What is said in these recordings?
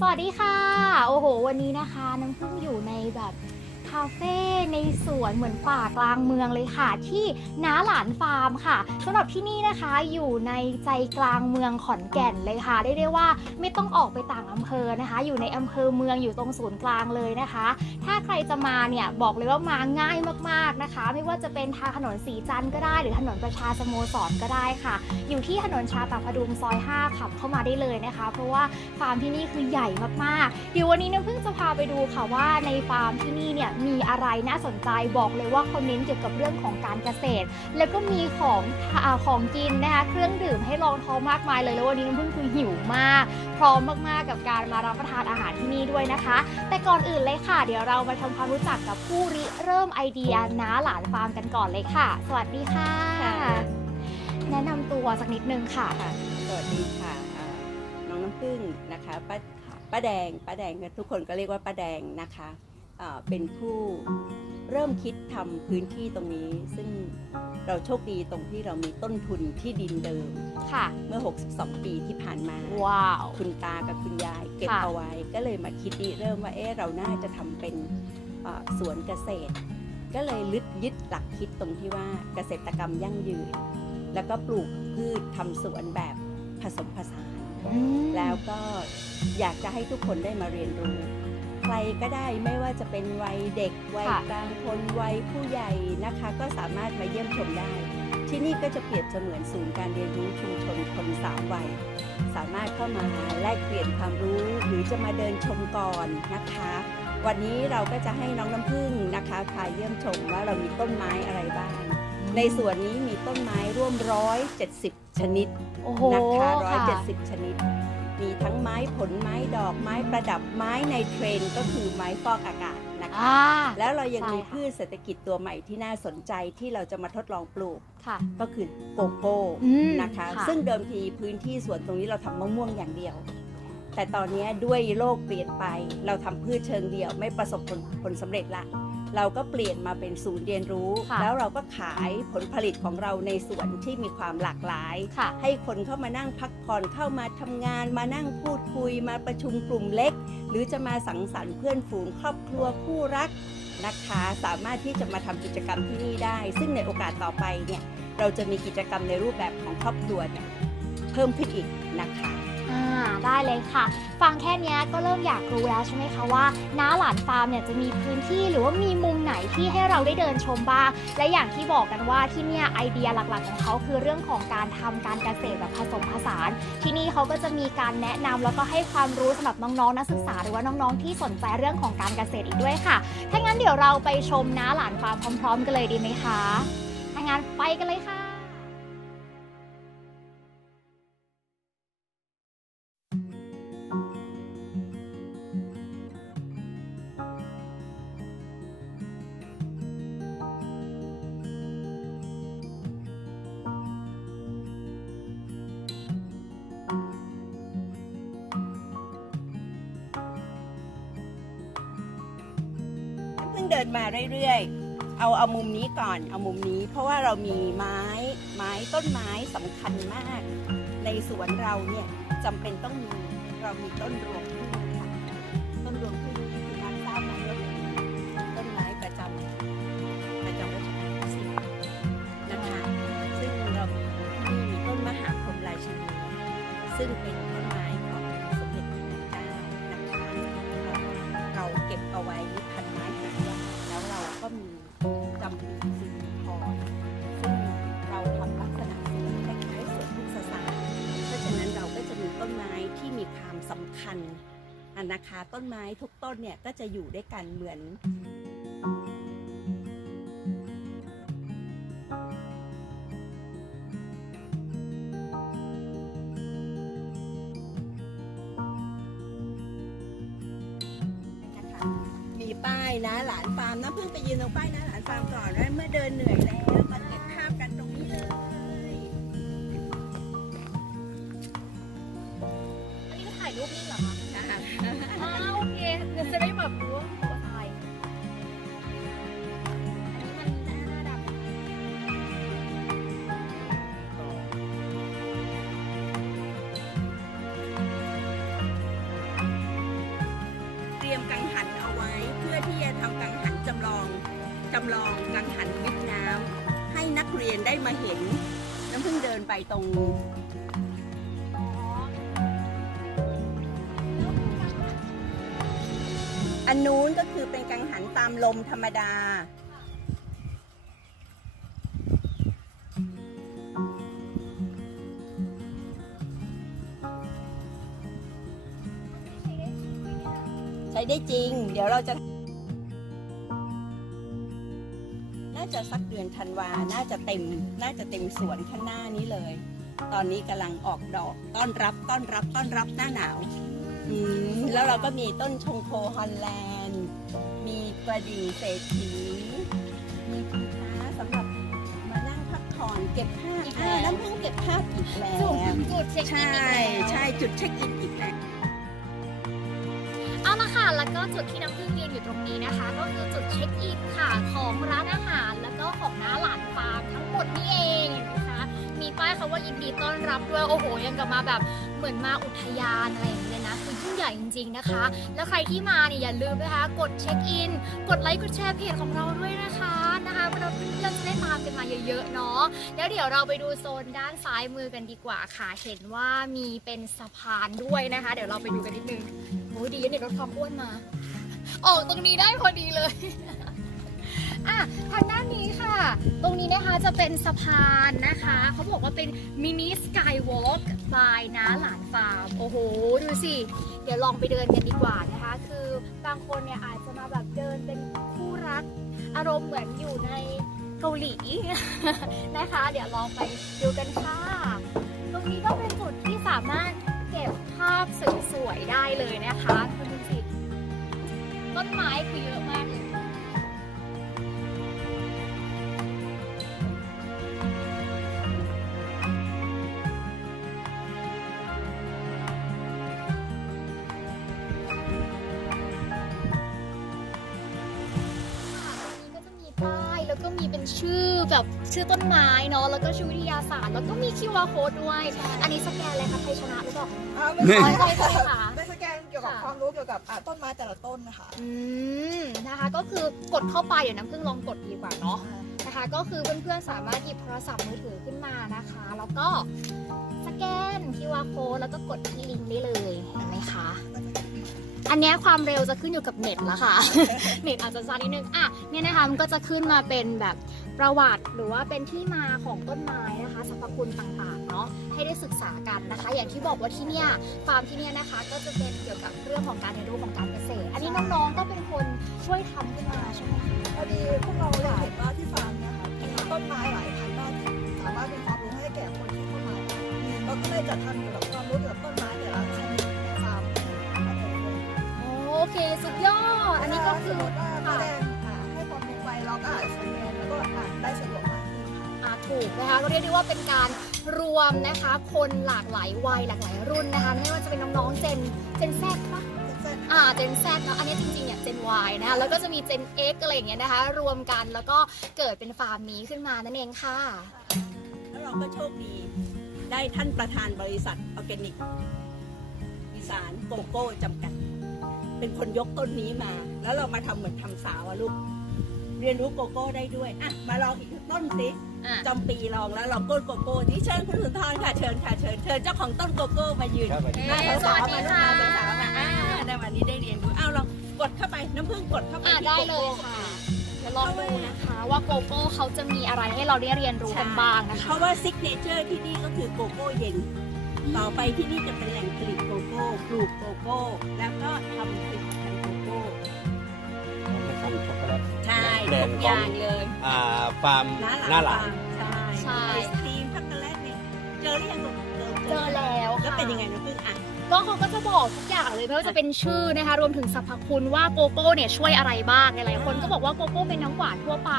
สวัสดีค่ะ โอ้โห วันนี้นะคะ น้ำพึ่งอยู่ในแบบ คาเฟ่ในสวนเหมือนป่ากลางเมืองเลยค่ะ ที่น้าหลานฟาร์มค่ะสำหรับที่นี่นะคะอยู่ในใจกลางเมืองขอนแก่นเลยค่ะ ได้ได้ว่าไม่ต้องออกไปต่างอำเภอนะคะ อยู่ในอำเภอเมืองอยู่ตรงศูนย์กลางเลยนะคะ ถ้าใครจะมาเนี่ยบอกเลยว่ามาง่ายมากๆนะคะ ไม่ว่าจะเป็นทางถนนสีจันทร์ก็ได้ หรือถนนประชาสโมสรก็ได้ค่ะ อยู่ที่ถนนชาตาพดุงซอย 5 ขับเข้ามาได้เลยนะคะ เพราะว่าฟาร์มที่นี่คือใหญ่มากๆเดี๋ยววันนี้น้ำพึ่งจะพาไปดูค่ะว่าในฟาร์มที่นี่เนี่ยมีอะไรน่าสนใจบอกเลยว่าเขาเน้นเกี่ยวกับเรื่องของการเกษตร แล้วก็มีของอาของกินนะคะเครื่องดื่มให้ลองท้องมากมายเลยแล้ววันนี้น้ำพึ่งคือหิวมาก พร้อมมากๆกับการมารับประทานอาหารที่นี่ด้วยนะคะ แต่ก่อนอื่นเลยค่ะ เดี๋ยวเรามาทำความรู้จักกับผู้ริเริ่มไอเดียน้าหลานฟาร์มกันก่อนเลยค่ะ สวัสดีค่ะค่ะแนะนำตัวสักนิดนึงค่ะค่ะสวัสดีค่ะอ่าน้องน้ำพึ่งนะคะป้าป้าแดงป้าแดงก็ทุกคนก็เรียกว่าป้าแดงนะคะอ่า เป็นผู้เริ่มคิดทำพื้นที่ตรงนี้ ซึ่งเราโชคดีตรงที่เรามีต้นทุนที่ดินเดิมค่ะ เมื่อ 62 ปีที่ผ่านมา ว้าว คุณตากับคุณยายเก็บค่ะเอาไว้ ก็เลยมาคิดริเริ่มว่าเอ๊ะเราน่าจะทำเป็นอ่าสวนเกษตร ก็เลยลึดยึดหลักคิดตรงที่ว่าเกษตรกรรมยั่งยืน แล้วก็ปลูกพืชทำสวนแบบผสมผสานอืมแล้วก็อยากจะให้ทุกคนได้มาเรียนรู้ใค รก็ได้ไม่ว่าจะเป็นวัยเด็กวัยกลางคนวัยผู้ใหญ่นะคะ ก็สามารถมาเยี่ยมชมได้ ที่นี่ก็จะเปรียบเสมือนศูนย์การเรียนรู้ชุมชนคนสามวัย สามารถเข้ามาแลกเปลี่ยนความรู้หรือจะมาเดินชมก่อนนะคะ วันนี้เราก็จะให้น้องน้ำพึ่งนะคะพาเยี่ยมชมว่าเรามีต้นไม้อะไรบ้าง ในส่วนนี้มีต้นไม้ร่วมร้อยเจ็ดสิบชนิดโอ้โหนะคะร้อยค่ะเจ็ดสิบชนิด มีทั้งไม้ผลไม้ดอกไม้ประดับไม้ในเทรนด์ก็คือไม้ฟอกอากาศนะคะ อ่า แล้วเรายังใช่มีค่ะพืชเศรษฐกิจตัวใหม่ที่น่าสนใจที่เราจะมาทดลองปลูกค่ะ ก็คือโกโก้อืมนะคะ ค่ะ ซึ่งเดิมทีพื้นที่สวนตรงนี้เราทำมะม่วงอย่างเดียว แต่ตอนนี้ด้วยโลกเปลี่ยนไป เราทำพืชเชิงเดียวไม่ประสบผลผลสำเร็จละ เราก็เปลี่ยนมาเป็นศูนย์เรียนรู้ ค่ะแล้วเราก็ขายผลผลิตของเราในสวนที่มีความหลากหลาย ค่ะ ให้คนเข้ามานั่งพักผ่อนเข้ามาทำงาน มานั่งพูดคุย มาประชุมกลุ่มเล็ก หรือจะมาสังสรรค์เพื่อนฝูงครอบครัวคู่รักนะคะ สามารถที่จะมาทำกิจกรรมที่นี่ได้ ซึ่งในโอกาสต่อไปเนี่ยเราจะมีกิจกรรมในรูปแบบของครอบครัวเนี่ยเพิ่มขึ้นอีกนะคะอ่า ได้เลยค่ะ ฟังแค่นี้ก็เริ่มอยากรู้แล้วใช่ไหมคะว่าน้าหลานฟาร์มเนี่ยจะมีพื้นที่หรือว่ามีมุมไหนที่ให้เราได้เดินชมบ้าง และอย่างที่บอกกันว่าที่เนี่ยไอเดียหลักๆของเขาคือเรื่องของการทำการเกษตรแบบผสมผสาน ที่นี่เขาก็จะมีการแนะนำแล้วก็ให้ความรู้สำหรับน้องๆนักศึกษา หรือว่าน้องๆที่สนใจเรื่องของการเกษตรอีกด้วยค่ะ ถ้างั้นเดี๋ยวเราไปชมน้าหลานฟาร์มพร้อม ๆ กันเลยดีไหมคะถ้างั้นไปกันเลยค่ะ ดินมาเรื่อยๆ เอาเอามุมนี้ก่อน เอามุมนี้ เพราะว่าเรามีไม้ไม้ต้นไม้สำคัญมาก ในสวนเราเนี่ยจำเป็นต้องมีเรามีต้นรวง อะนะคะ ต้นไม้ทุกต้นเนี่ยก็จะอยู่ด้วยกันเหมือนนะคะมีป้ายนะหลานฟาร์มน้ำเพิ่งไปยืนตรงป้ายนะหลานฟาร์มก่อนแล้วเมื่อเดินเหนื่อยายรูปนี่เหรอคะอ๋อโอเคเดี๋จะได้แบบรู้ว่าหัวอันนี้มันหน้าดับเตรียมกังหันเอาไว้ เพื่อที่จะทำกังหันจำลองจำลองกังหันวิทน้ำให้นักเรียนได้มาเห็น น้ำพึ่งเดินไปตรง นู้นก็คือเป็นกังหันตามลมธรรมดา ใช้ได้จริง เดี๋ยวเราจะ น่าจะสักเดือนธันวา น่าจะเต็ม น่าจะเต็มสวนข้างหน้านี้เลย ตอนนี้กำลังออกดอก ต้อนรับ ต้อนรับ ต้อนรับหน้าหนาว อืมแล้วเราก็มีต้นชงโคฮอลแลนด์ มีกระดิ่งเศรษฐี มีพีท้าสำหรับมานั่งพักผ่อนเก็บภาพอ่าน้ำพึ่งเก็บภาพอีกแล้ว จุดเช็คอิใช่ อีกแล้วใช่จุดเช็คอินอีกแล้ว เอาละค่ะ แล้วก็จุดที่น้ำพึ่งยืนอยู่ตรงนี้นะคะ ก็คือจุดเช็คอินค่ะของร้านอาหาร แล้วก็ของน้าหลานฟาร์มทั้งหมดนี่เองนไหมคะ มีป้ายคำว่ายินดีต้อนรับด้วย โอ้โห ยังกับมาแบบ เหมือนมาอุทยานอะไรอย่างเงี้ยนะคือยิ่งใหญ่จริง ๆนะคะ แล้วใครที่มาเนี่ยอย่าลืมนะคะ กดเช็คอิน กดไลค์กดแชร์เพจของเราด้วยนะคะนะคะเราเพื่อนจะได้ตามกันมาเยอะๆเนาะแล้วเดี๋ยวเราไปดูโซนด้านซ้ายมือกันดีกว่าค่ะ เห็นว่ามีเป็นสะพานด้วยนะคะ เดี๋ยวเราไปดูกันนิดนึงโอ้ยดีเนี่ยรถความอ้วนมา ออกตรงนี้ได้พอดีเลย อะทางด้านนี้ค่ะ ตรงนี้นะคะจะเป็นสะพานนะคะ เขาบอกว่าเป็นมินิสกายวอล์กบายน้าหลานฟาร์ม โอ้โห ดูสิ เดี๋ยวลองไปเดินกันดีกว่านะคะ คือบางคนเนี่ยอาจจะมาแบบเดินเป็นคู่รัก อารมณ์เหมือนอยู่ในเกาหลีนะคะ เดี๋ยวลองไปดูกันค่ะ ตรงนี้ก็เป็นจุดที่สามารถเก็บภาพสวยๆได้เลยนะคะ คุณดูสิ ต้นไม้คือเยอะมากเลย ชื่อต้นไม้เนาะแล้วก็ชื่อวิทยาศาสตร์แล้วก็มี QR code ด้วย อันนี้สแกนเลยค่ะใครชนะหรือเปล่า อ่าไม่อ๋ใช่อใช่ใช่ค่ะได้สแกนเกี่ยวกับค่ะความรู้เกี่ยวกับอ่าต้นไม้แต่ละต้นนะคะอืมนะคะก็คือกดเข้าไปเดี๋ยวน้ำพึ่งลองกดดีกว่าเนาะนะคะ ก็คือเพื่อนๆสามารถหยิบโทรศัพท์มือถือขึ้นมานะคะ แล้วก็สแกน QR code แล้วก็กดที่ลิงก์ได้เลยเห็นไหมคะอัน เนี้ยความเร็วจะขึ้นอยู่กับเน็ตละค่ะ เน็ตอาจจะช้านิดนึงอะเนี่ยนะคะมันก็จะขึ้นมาเป็นแบบประวัติหรือว่าเป็นที่มาของต้นไม้นะคะสรรพคุณต่างๆเนาะให้ได้ศึกษากันนะคะ อย่างที่บอกว่าที่เนี่ยฟาร์มที่เนี่ยนะคะ ก็จะเป็นเกี่ยวกับเรื่องของการเรียนรู้ของการเกษตร อันนี้น้องๆก็เป็นคนช่วยทำขึ้นมาใช่ไหมคะพอดีพวกเราได้เห็นว่าที่ฟาร์มเนี่ยค่ะมีต้นไม้หลายพันธุ์มากที่สามารถเป็นความรู้ให้แก่คนที่เข้ามาเราก็เลยจัดทำเกี่ยวกับความรู้เกี่ยวกับต้น สมมติว่าแสดงอ่าให้ความรู้ไปเราก็อาจจะสแกนแล้วก็อ่านได้สะดวกมากขึ้นค่ะอ่าถูกนะคะก็เรียกได้ว่าเป็นการรวมนะคะคนหลากหลายวัยหลากหลายรุ่นนะคะไม่ว่าจะเป็นน้องๆเจนเจนแซดปะอ่าเจน Z นะอันนี้จริงๆเนี่ยเจน Y นะคะแล้วก็จะมีเจน X อะไรอย่างเงี้ยนะคะ รวมกันแล้วก็เกิดเป็นฟาร์มนี้ขึ้นมานั่นเองค่ะ แล้วเราก็โชคดี ได้ท่านประธานบริษัทออร์แกนิกอีสานโกโก้จำกัด เป็นคนยกต้นนี้มา แล้วเรามาทำเหมือนทำสาวอะลูก เรียนรู้โกโก้ได้ด้วยอะมาลองอีกต้นสิอะจำปีลองแล้วลองต้นโกโก้ที่เชิญคุณสุนทรค่ะเชิญค่ะเชิญเชิญเจ้าของต้นโกโก้มายืนครับสวัสดีมาเอ้ยสาวๆสวัมาสดีลูกค่ะมาสาวๆมาอ่าในวันนี้ได้เรียนรู้อ้าวลองกดเข้าไปน้ำผึ้งกดเข้าไปอะที่ได้โกเลโก้ยค่ะเดี๋ยวลองดูนะคะว่าโกโก้เขาจะมีอะไรให้เราได้เรียนรู้กันบ้างนะเพคะราะว่าซิกเนเจอร์ที่นี่ก็คือโกโก้เย็นต่อไปที่นี่จะเป็นแหล่งผลิตโกโก้ปลูกโกโก้ แล้วก็ทำผลิตภัณฑ์โกโก้ผมไปทำช็อกโกแลต ใช่แบรนทุด์กขออง ย่างเลยอ่าฟาร์มหน้าหน้าหหลัลางนใช่ใช่ไอศครีมช็อกโกแลตเนี่ยเจอหรือยังลูกเจอแล้วแล้วค่ะเป็นยังไงน้องพึ่งอะ ก็เขาก็จะบอกทุกอย่างเลยไม่ว่าจะเป็นชื่อนะคะรวมถึงสรรพคุณว่าโกโก้เนี่ยช่วยอะไรบ้างหลายๆคนก็บอกว่าโกโก้เป็นน้ำหวานทั่วไป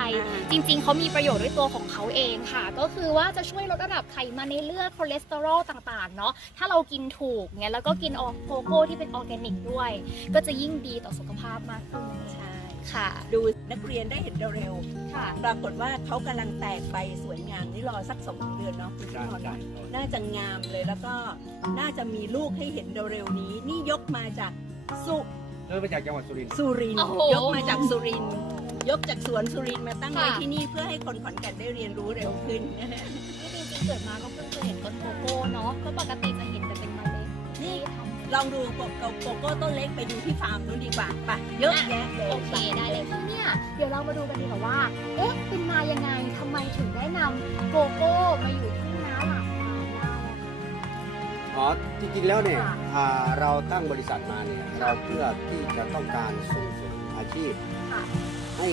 จริง ๆเขามีประโยชน์ด้วยตัวของเขาเองค่ะ ก็คือว่าจะช่วยลดระดับไขมันในเลือดคอเลสเตอรอลต่างๆเนาะถ้าเรากินถูกเนี่ยแล้วก็กินออกโกโก้ที่เป็นออร์แกนิกด้วย ก็จะยิ่งดีต่อสุขภาพมากขึ้นนั่นเองใช่ ค่ะ ดูนักเรียนได้เห็นเร็วค่ะๆปรากฏว่าเขากำลังแตกใบสวยงามนี่รอสักสองเดือนเนาะคุณได้พ่อได้เนาะน่าจะงามเลยแล้วก็น่าจะมีลูกให้เห็นเร็วๆนี้ นี่ยกมาจากสุเริ่มมาจากจังหวัดสุรินทร์สุรินทร์โอ้โหยกมาจากสุรินทร์ยกจากสวนสุรินทร์มาตั้งไว้ค่ะ ที่นี่เพื่อให้คนขอนแก่นได้เรียนรู้เร็วขึ้น นี่จริงๆเกิดมาก็เพิ่งเคยเห็นต้นโกโก้เนาะก็ปกติจะเห็น ลองดูโกโกโกโก้ต้นเล็กไปดูที่ฟาร์มนู้นดีกว่าไปเยอะแยะเลยโอเคได้เลยที่เนี่ยเดี๋ยวเรามาดูกันดีกว่าว่า เอ๊ะ เป็นมายังไงทำไมถึงได้นำโกโก้มาอยู่ที่น้าหลานฟาร์มได้อะคะ อ๋อจริงๆแล้วเนี่ยค่ะ อ่าเราตั้งบริษัทมาเนี่ยเราเพื่อที่จะต้องการส่งเสริมอาชีพค่ะ ให้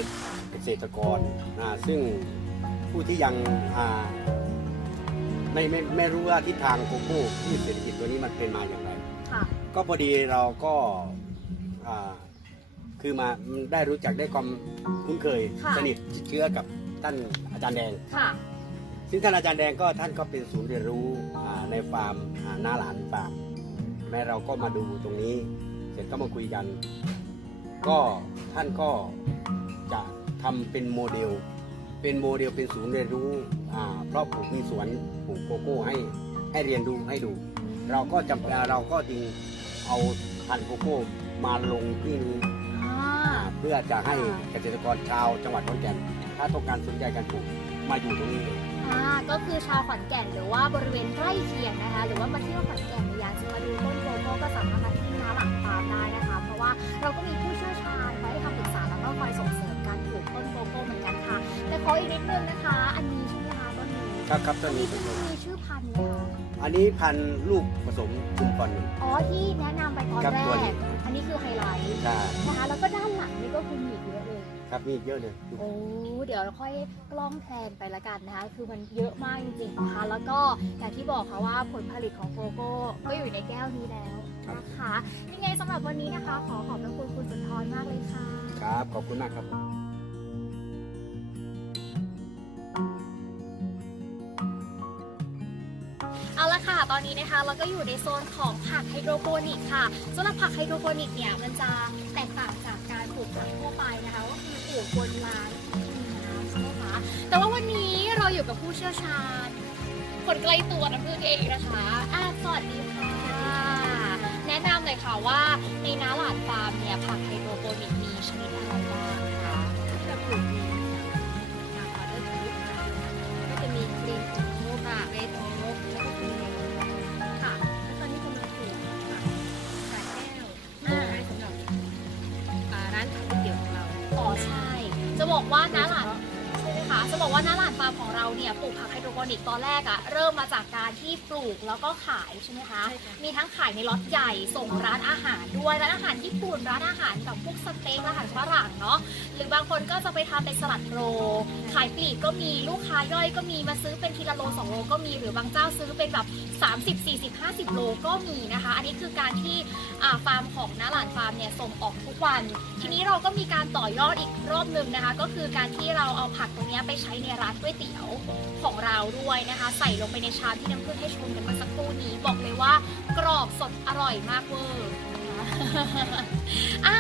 เกษตรกรนะซึ่งผู้ที่ยังอ่าไม่ไม่ไม่รู้ว่าทิศทางโกโก้พืชเศรษฐกิจตัวนี้มันเป็นมาอย่างไรค่ะ ก็พอดีเราก็อ่าคือมาได้รู้จักได้ความคุ้นเคยค่ะ สนิทชิดเชื้อกับท่านอาจารย์แดง ค่ะ ซึ่งท่านอาจารย์แดงก็ท่านก็เป็นศูนย์เรียนรู้อ่าในฟาร์มอ่าหน้าหลานฟาร์มแม่เราก็มาดูตรงนี้ เสร็จก็มาคุยกัน ก็ท่านก็จะทำเป็นโมเดล เป็นโมเดลเป็นศูนย์เรียนรู้อ่าเพราะปลูกมีสวนปลูกโกโก้ให้ให้เรียนรู้ให้ดู เราก็จำเป็นเราก็จึง เอาพันธุ์โกโก้มาลงที่นี้อ่าอ่า เพื่อจะให้เกษตรกรชาวจังหวัดขอนแก่นถ้าต้องการสนใจการปลูกมาอยู่ตรงนี้เลยอ่าก็คือชาวขอนแก่นหรือว่าบริเวณใกล้เคียงนะคะ หรือว่ามาเที่ยวขอนแก่นเนี่ยอยากจะมาดูต้นโกโก้ก็สามารถมาที่น้าหลังฟาร์มได้นะคะ เพราะว่าเราก็มีผู้เชี่ยวชาญคอยให้คำปรึกษาแล้วก็คอยส่งเสริมการปลูกต้นโกโก้เหมือนกันค่ะ แต่ขออีกนิดนึงนะคะ อันนี้ใช่ไหมคะต้นนี้ครับครับต้อันนนี้นี้เป็นคือลูกมีชื่อพันธุ์ไหมคะ อันนี้พันธุ์ลูกผสมชุมพรหนึ่ง อ๋อที่แนะนำไปตอนครับแรตัวนี้ ก อันนี้คือไฮไลท์ใช่นะคะแล้วก็ด้านหลังนี่ก็คือมีอีกเยอะเลย ครับมีอีกเยอะเลย โอ้เดี๋ยวเราค่อยกล้องแพลนไปละกันนะคะ คือมันเยอะมากจริงๆนะคะแล้วก็อย่างที่บอกค่ะว่าผลผลิตของโกโก้ก็อยู่ในแก้วนี้แล้วนะคะยังไงสำหรับวันนี้นะคะ ขอขอบพระคุณคุณสุนทรมากเลยค่ะ ครับ ขอบคุณมากครับ ตอนนี้นะคะเราก็อยู่ในโซนของผักไฮโดรโปนิกค่ะสำหรับผักไฮโดรโปนิกเนี่ยมันจะแตกต่างจากการปลูกผักทั่วไปนะคะก็คือปลูกบนลานที่มีน้ำใช่ไหมคะแต่ว่าวันนี้เราอยู่กับผู้เชี่ยวชาญ คนใกล้ตัวน้ำพึ่งเองนะคะอะสวัสดีค่ะ แนะนำเลยค่ะว่าในน้าหลานฟาร์มเนี่ยผักไฮโดรโปนิกมีชนิดอะไรบ้าง บอกว่านะเรา บอกว่าน้าหลานฟาร์มของเราเนี่ยปลูกผักไฮโดรโปนิกตอนแรกอะเริ่มมาจากการที่ปลูกแล้วก็ขายใช่ไหมคะใช่ค่ะมีทั้งขายในล็อตใหญ่ส่งร้านอาหารด้วยร้านอาหารญี่ปุ่นร้านอาหารแบบพวกสเต็กอาหารฝรั่งเนาะหรือบางคนก็จะไปทำเป็นสลัดโรลขายปลีกก็มีลูกค้าย่อยก็มีมาซื้อเป็นทีละโลสองโลก็มีหรือบางเจ้าซื้อเป็นแบบ 30 40 50 โลก็มีนะคะ อันนี้คือการที่อ่าฟาร์มของน้าหลานฟาร์มเนี่ยส่งออกทุกวัน ทีนี้เราก็มีการต่อยอดอีกรอบหนึ่งนะคะ ก็คือการที่เราเอาผักตรงเนี้ยไปใช้ในร้านก๋วยเตี๋ยวของเราด้วยนะคะ ใส่ลงไปในชามที่น้ำผึ้งให้ชมกันเมื่อสักครู่นี้บอกเลยว่ากรอบสดอร่อยมากเวอร์นะคะอะ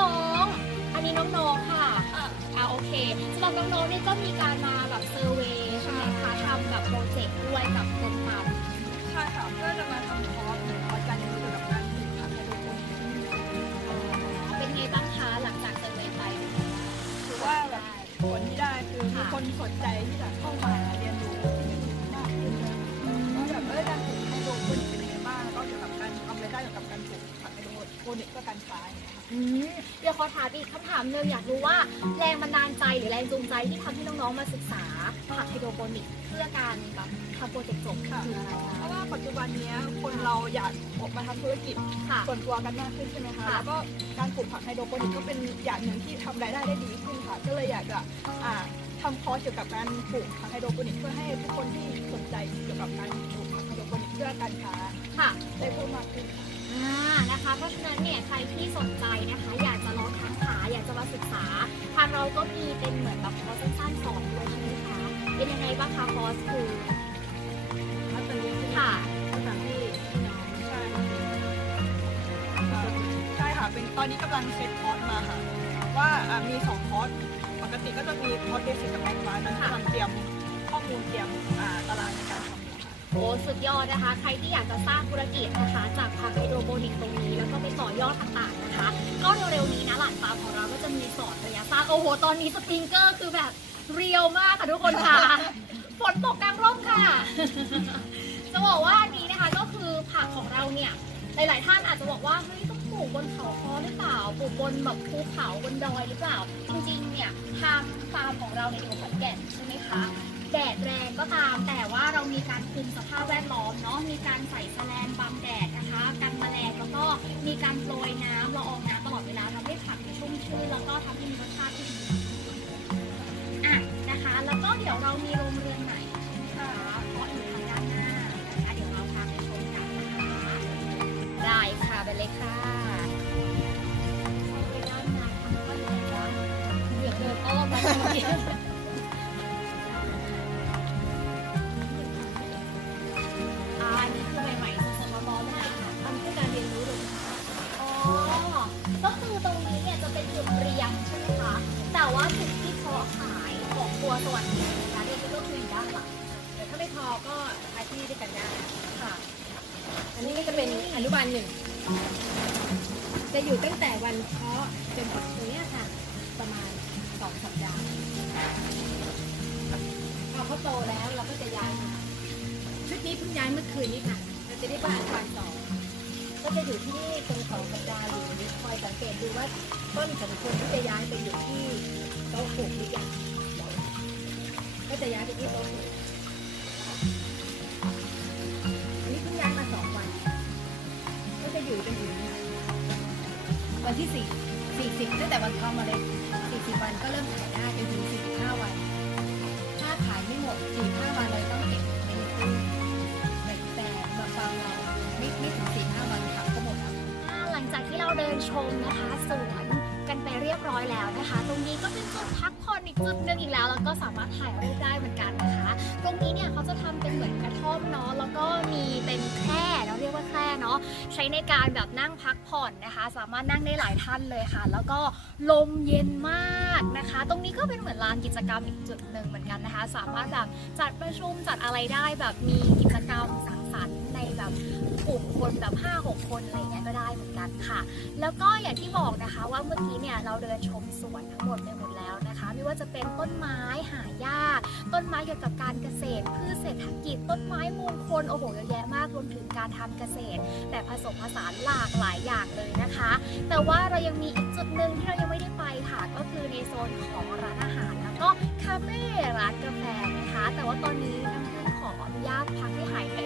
น้องๆ อันนี้น้องๆค่ะอ่าโอเคสำหรับน้องๆเนี่ยก็มีการมาแบบเซอร์เวย์ใช่ไหมคะทำแบบโปรเจกต์ด้วยกับคนฟาร์มใช่ค่ะก็จะมาทำคอร์สคอร์สการเรียนรู้เกี่ยวกับการปลูกผักไฮโดรโปนิกเป็นไงบ้างคะหลังจากเซอร์เวย์ไปถือว่าแบบผลที่ได้ คือมีคนสนใจที่จะเข้ามาเรียนรู้ที่นี่มากขึ้นเลยว่าแบบเออการปลูกไฮโดรโปนิกเป็นยังไงบ้างแล้วก็เกี่ยวกับการทำรายได้เกี่ยวกับการปลูกผักไฮโดรโปนิกเพื่อการขายนะคะอืมเดี๋ยวขอถามอีกคำถามหนึ่งอยากรู้ว่าแรงบันดาลใจหรือแรงจูงใจที่ทำให้น้องๆมาศึกษาผักไฮโดรโปนิกเพื่อการแบบทำโปรเจกต์จบคืออะไรเพคะราะว่าปัจจุบันเนี้ยคนเราอยากออกมาทำธุรกิจค่ะ ส่วนตัวกันมากขึ้นใช่ไหมคะ ค่ะ แล้วก็การปลูกผักไฮโดรโปนิกก็เป็นอย่างหนึ่งที่ทำรายได้ได้ดีขึ้นค่ะ ก็เลยอยากจะอ่า ทำคอร์สเกี่ยวกับการปลูกผักไฮโดรโปนิกเพื่อให้ทุกคนที่สนใจเกี่ยวกับการปลูกผักไฮโดรโปนิกเพื่อการค้าค่ะ ได้เพิ่มมากขึ้นค่ะ อ่านะคะ เพราะฉะนั้นเนี่ยใครที่สนใจนะคะ อยากจะลองค้าขาอยากจะมาศึกษา ทางเราก็มีเป็นเหมือนแบบคอร์สสั้นๆสอนด้วยใช่ไหมคะเป็นยังไงบ้างคะคอร์สคือแล้วตอนนี้คือค่ะภาษาที่พี่น้องใช่ค่ะอ่าใช่ค่ะเป็นตอนนี้กำลังเซตคอร์สมาค่ะ ว่าอ่ามีสองคอร์ส ปกติก็จะมีคอร์สเบสิกกับแอดวานซ์นั้นกำลังเตรียมข้อมูลเตรียมอ่าตารางในการทำอยู่ค่ะโอ้สุดยอดนะคะ ใครที่อยากจะสร้างธุรกิจนะคะ จากผักไฮโดรโปนิกตรงนี้ แล้วก็ไปต่อยอดต่างๆนะคะ ก็เร็วๆนี้นะหลานฟาร์มของเราก็จะมีสอนระยะสั้นโอ้โห ตอนนี้สปริงเกอร์คือแบบเรียวมากค่ะทุกคนค่ะ ฝนตกกลางร่มค่ะ จะบอกว่าอันนี้นะคะก็คือผักของเราเนี่ย หลายๆท่านอาจจะบอกว่าเฮ้ยต้องป ลูกบนเขาคอหรือเปล่าปลูกบนแบบภูเขาบนดอยหรือเปล่า จริงๆเนี่ยทางฟาร์มของเราเนี่ยอยู่ขอนแก่นใช่ไหมคะแดดแรงก็ตาม แต่ว่าเรามีการคุมสภาพแวดล้อมเนาะมีการใส่แสลนบังแดดนะคะกันแมลงแล้วก็มีการโปรยน้ำละอองน้ำตลอดเวลาทำให้ผักเนี่ชุ่มชื้นแล้วก็ทำให้มีรสชาติที่ดีอะนะคะ แล้วก็เดี๋ยวเรามีโรงเรือนใหม่ใช่ไหมคะเพราะอยู่ทางด้านหน้านะคะเดี๋ยวเราพาไปชมกันนะคะได้ค่ะไปเลยค่ะ อันนี้คือใหม่ๆสดๆร้อนๆเลยค่ะทำเพื่อการเรียนรู้เลยค่ะอ๋อ ก็คือตรงนี้เนี่ยจะเป็นจุดเรียงใช่ไหมคะ แต่ว่าจุดที่เพาะขายของตัวสวรรค์นะคะเรียก็คืออยู่ด้านหลังแต่ถ้าไม่พอก็ใช้ที่ด้วยกันได้ค่ะ อันนี้ก็จะเป็นอนุบาลหนึ่ง จะอยู่ตั้งแต่วันเพาะจนถึงต เขาโตแล้วเราก็จะย้ายมาชุดนี้เพิ่งย้ายเมื่อคืนนี้ค่ะเราจะได้บ้านอนุบาลสองก็จะอยู่ที่นี่ตรงสองสัปดาห์อยู่นี่คอยสังเกตดูว่าต้นสมควรที่จะย้ายไปอยู่ที่โต๊ะปลูกหรือยังก็จะย้ายไปที่โต๊ะปลูกอันนี้เพิ่งย้ายมาสองวัน ก็จะอยู่จนถึงวันที่สี่สี่สิบตั้งแต่วันเข้ามาเลยสี่สิบวันก็เริ่มขายได้จนถึง หมดสี่ห้าวันเราต้องเก็บในตู้แต่แต่มาฟังเราไม่ไม่ถึงสี่ห้าวันค่ะก็หมดแล้ว หลังจากที่เราเดินชมนะคะสวนกันไปเรียบร้อยแล้วนะคะ จุดหนึงอีกแล้วแล้วก็สามารถถ่ายรูปได้เหมือนกันนะคะ ตรงนี้เนี่ยเขาจะทำเป็นเหมือนกระท่อมเนาะแล้วก็มีเป็นแคร่เราเรียกว่าแคร่เนาะใช้ในการแบบนั่งพักผ่อนนะคะ สามารถนั่งได้หลายท่านเลยค่ะ แล้วก็ลมเย็นมากนะคะ ตรงนี้ก็เป็นเหมือนลานกิจกรรมอีกจุดหนึ่งเหมือนกันนะคะ สามารถแบบจัดประชุมจัดอะไรได้แบบมีกิจกรรมสังสรรค์ในแบบกลุ่มคนแบบ5-6คนอะไรเงี้ยก็ได้เหมือนกันค่ะ แล้วก็อย่างที่บอกนะคะว่าเมื่อกี้เนี่ยเราเดินชมสวนทั้งหมดไปหมด แล้วนะคะ ไม่ว่าจะเป็นต้นไม้หายาก ต้นไม้เกี่ยวกับการเกษตรพืชเศรษฐกิจ ต้นไม้มงคลโอ้โหเยอะแยะมากรวมถึงการทำเกษตรแต่ผสมผสานหลากหลายอย่างเลยนะคะ แต่ว่าเรายังมีอีกจุดหนึ่งที่เรายังไม่ได้ไปค่ะ ก็คือในโซนของร้านอาหารแล้วก็คาเฟ่ร้านกาแฟนะคะ แต่ว่าตอนนี้น้ำพึ่งขออนุญาตพักให้หายเหนื่อย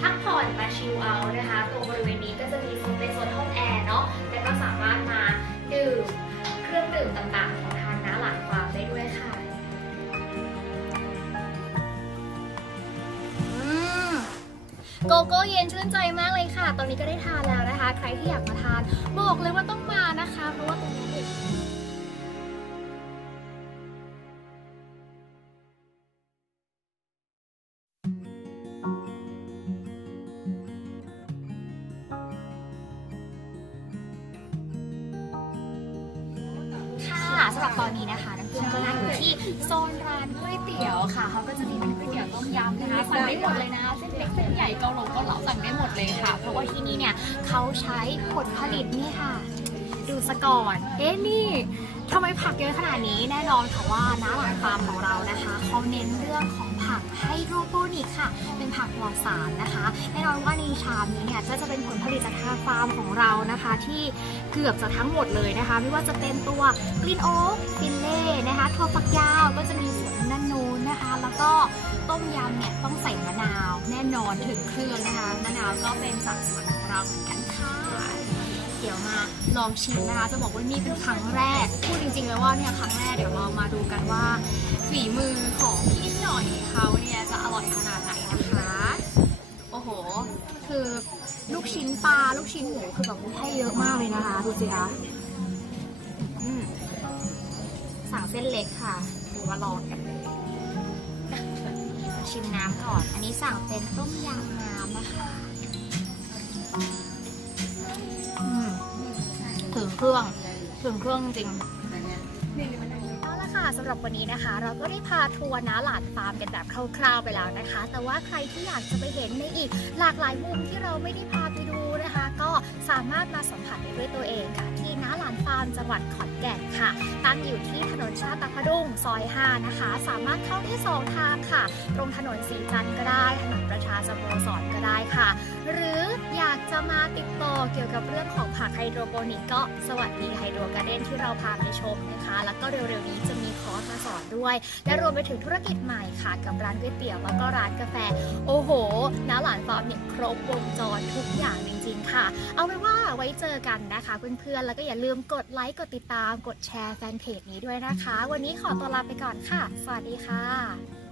พักผ่อนมาชิลเอาท์นะคะตรงบริเวณนี้ก็จะมีโซนเป็นโซนห้องแอร์เนาะแล้วก็สามารถมาดื่มเครื่องดื่มต่างๆ ของทางน้าหลานฟาร์มได้ด้วยค่ะอืมโกโก้เย็นชื่นใจมากเลยค่ะ ตอนนี้ก็ได้ทานแล้วนะคะ ใครที่อยากมาทานบอกเลยว่าต้องมานะคะ เพราะว่าตรงนี้ เตี๋ยวค่ะเขาก็จะมีเป็นก๋วยเตี๋ยวต้มยำนะคะสั่งได้หมดเลยนะเส้นเล็กเส้นใหญ่เกาหลงเกาเหลาสั่งได้หมดเลยค่ะ เพราะว่าที่นี่เนี่ยเขาใช้ผลผลิตนี่ค่ะ ดูสก่อนเอ๊ะนี่ทำไมผักเยอะขนาดนี้แน่นอนค่ะว่าน้าหลานฟาร์มของเรานะคะเขาเน้นเรื่องของผักไฮโดรโปนิกค่ะ เป็นผักปลอดสารนะคะแน่นอนว่าในชามนี้เนี่ยก็จะเป็นผลผลิตจากทางฟาร์มของเรานะคะ ที่เกือบจะทั้งหมดเลยนะคะ ไม่ว่าจะเป็นตัวกรีนโอ๊กฟินเล่นะคะถั่วฝักยาวก็จะมี นะคะ แล้วก็ต้มยำเนี่ยต้องใส่มะนาวแน่นอนถึงเครื่องนะคะ มะนาวก็เป็นจากสวนของเราเหมือนกันค่ะ เดี๋ยวมาลองชิมนะคะ จะบอกว่านี่เป็นครั้งแรก พูดจริงๆเลยว่าเนี่ยครั้งแรกเดี๋ยวเรามาดูกันว่าฝีมือของพี่หน่อยเขาเนี่ยจะอร่อยขนาดไหนนะคะ โอ้โห คือลูกชิ้นปลาลูกชิ้นหมูคือแบบให้เยอะมากเลยนะคะดูสิคะสั่งเส้นเล็กค่ะหรือว่าลองกัน ชิมน้ำก่อน อันนี้สั่งเป็นต้มยำน้ำนะคะอืมถึงเครื่องถึงเครื่องจริงเอาละค่ะสำหรับวันนี้นะคะ เราก็ได้พาทัวร์นะหลานฟาร์มกันแบบคร่าวๆไปแล้วนะคะ แต่ว่าใครที่อยากจะไปเห็นในอีกหลากหลายมุมที่เราไม่ได้พาไปดูนะคะก็ สามารถมาสัมผัสได้ด้วยตัวเองค่ะ ที่น้าหลานฟาร์มจังหวัดขอนแก่นค่ะ ตั้งอยู่ที่ถนนชาติพดุงซอย 5 นะคะ สามารถเข้าได้สองทางค่ะ ตรงถนนสีจันทร์ก็ได้ ถนนประชาสโมสรก็ได้ค่ะ หรืออยากจะมาติดต่อเกี่ยวกับเรื่องของผักไฮโดรโปนิกก็สวัสดีไฮโดรการ์เด้นที่เราพาไปชมนะคะ แล้วก็เร็วๆนี้จะมีคอร์สมาสอนด้วย และรวมไปถึงธุรกิจใหม่ค่ะ กับร้านก๋วยเตี๋ยวแล้วก็ร้านกาแฟ โอ้โหน้าหลานฟาร์มเนี่ยครบวงจรทุกอย่างจริงๆ ค่ะ เอาเป็นว่าไว้เจอกันนะคะเพื่อนๆ แล้วก็อย่าลืมกดไลค์ กดติดตาม กดแชร์แฟนเพจนี้ด้วยนะคะ วันนี้ขอตัวลาไปก่อนค่ะ สวัสดีค่ะ